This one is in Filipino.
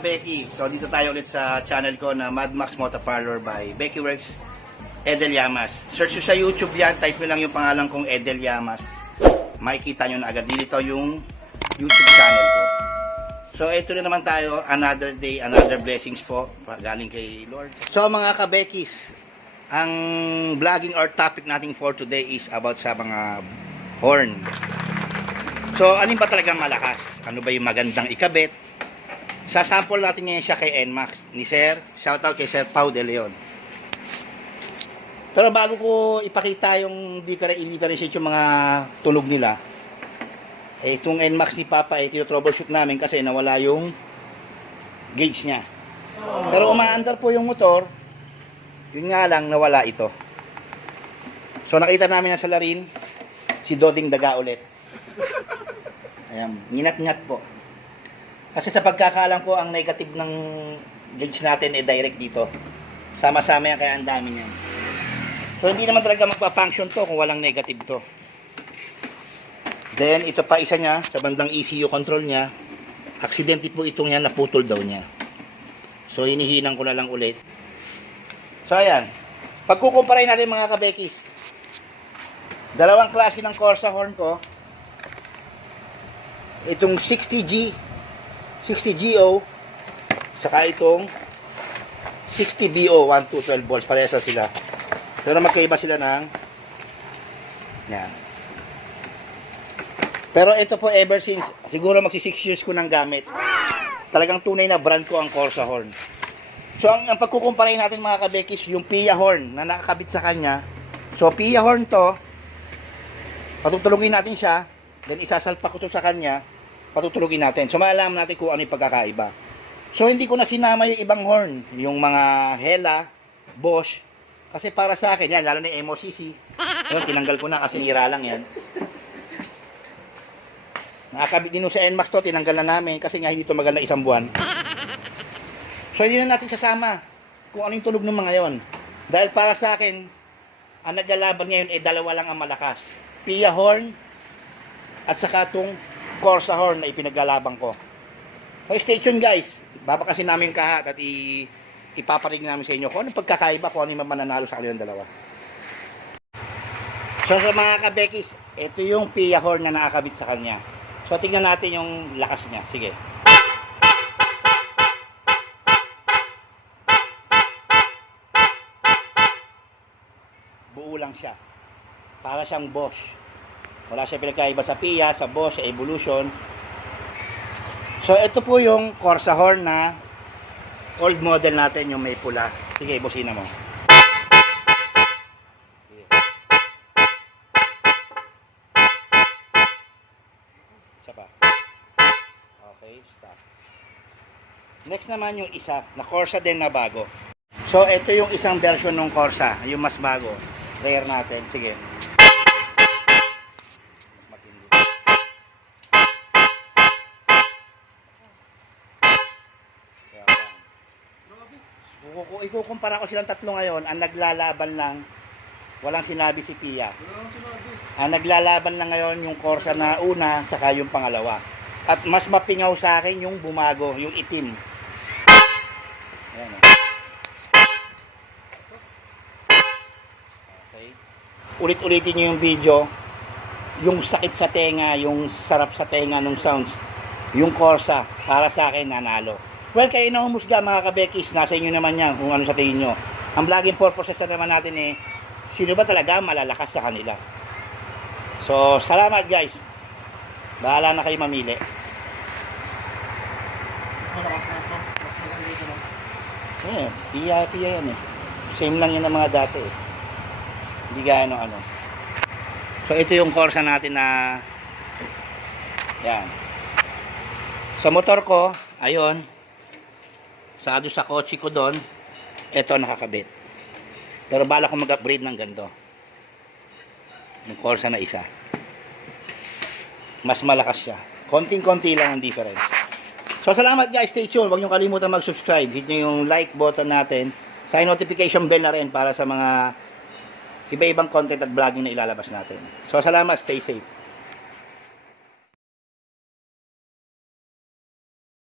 ka-Becky, so dito tayo ulit sa channel ko na Mad Max Moto Parlor by Becky Works, Edel Llamas. Search nyo sa YouTube yan, type nyo lang yung pangalan kong Edel Llamas. Makikita nyo na agad. Dito yung YouTube channel ko. So ito na naman tayo, another day, another blessings po, galing kay Lord. So mga ka-Beckys, ang vlogging or topic natin for today is about sa mga horn. So alin ba talagang malakas? Ano ba yung magandang ikabit? Sasample natin ngayon siya kay NMAX ni Sir. Shoutout kay Sir Pau De Leon. Pero bago ko ipakita yung i-differentiate yung mga tunog nila, itong NMAX ni Papa, troubleshoot namin kasi nawala yung gauge niya. Pero umaandar po yung motor, yun nga lang nawala ito. So nakita namin na sa larin, si Doding daga ulit. Ayan, nginat-ngat po. Kasi sa pagkakaalam ko, ang negative ng gauge natin ay direct dito. Sama-sama yan, kaya ang dami niyan. So, hindi naman talaga magpa-function to kung walang negative to. Then, ito pa isa niya, sa bandang ECU control niya, aksidente po itong yan, naputol daw niya. So, hinihinang ko na lang ulit. So, ayan. Pagkukumparay natin mga kabekis, dalawang klase ng Corsa horn ko. Itong 60GO saka itong 60BO 1 to 12 volts, parehas sila, pero magkaiba sila ng yan. Pero ito po, ever since siguro magsi 6 years ko nang gamit, talagang tunay na brand ko ang Corsa horn. So ang pagkukumpara natin mga kabekis, yung Pia horn na nakakabit sa kanya. So Pia horn to, patutulungin natin siya, then isasalpak ko to sa kanya, patutulugin natin. So, malalaman natin kung ano yung pagkakaiba. So, hindi ko na sinama yung ibang horn. Yung mga Hella, Bosch. Kasi para sa akin, yan, lalo na yung MOCC. Ayun, tinanggal ko na kasi nira lang yan. Nakakabit din sa NMAX to, tinanggal na namin kasi nga hindi ito maganda isang buwan. So, hindi na natin sasama kung ano yung tunog ng mga yon. Dahil para sa akin, ang naglalaban ngayon ay dalawa lang ang malakas. Pia horn at saka itong Corsa horn na ipinaglalaban ko. So stay tuned guys. Babakasin namin yung kahat at ipaparig namin sa inyo kung anong pagkakaiba, kung ano yung mananalo sa kanilang dalawa. So sa mga kabekis, ito yung Pia horn na nakakabit sa kanya. So tingnan natin yung lakas niya. Sige. Buo lang siya. Para siyang Bosch. Wala siya pinagkaiba sa Pia, sa Bosch, sa Evolution. So, ito po yung Corsa horn na old model natin, yung may pula. Sige, busina mo. Sige. Isa pa. Okay, stop. Next naman yung isa, na Corsa din na bago. So, ito yung isang version ng Corsa, yung mas bago. Rare natin. Sige. Kung ikukumpara ko silang tatlo ngayon, ang naglalaban lang, walang sinabi si Pia. Ang naglalaban lang ngayon yung Corsa na una, saka yung pangalawa. At mas mapingaw sa akin yung bumago, yung itim. Ayan, okay. Ulit-ulitin nyo yung video, yung sakit sa tenga, yung sarap sa tenga ng sounds, yung Corsa, para sa akin nanalo. Well, kayo na humusga mga kabekis, nasa inyo naman yan kung ano sa tingin nyo. Ang vlogging purposes na naman natin sino ba talaga malalakas sa kanila. So, salamat guys. Bahala na kayo mamili. Pia yan Same lang yan ng mga dati Hindi gaano ano. So, ito yung Corsa natin na yan. Sa motor ko, ayun, sa kotse ko doon, ito nakakabit. Pero bala ko mag-upgrade ng ganito. Yung Corsa na isa. Mas malakas siya. Konting-konti lang ang difference. So salamat guys, stay tuned. Huwag niyo kalimutan mag-subscribe. Hit niyo yung like button natin. Sa notification bell na rin para sa mga iba-ibang content at vlogging na ilalabas natin. So salamat, stay safe.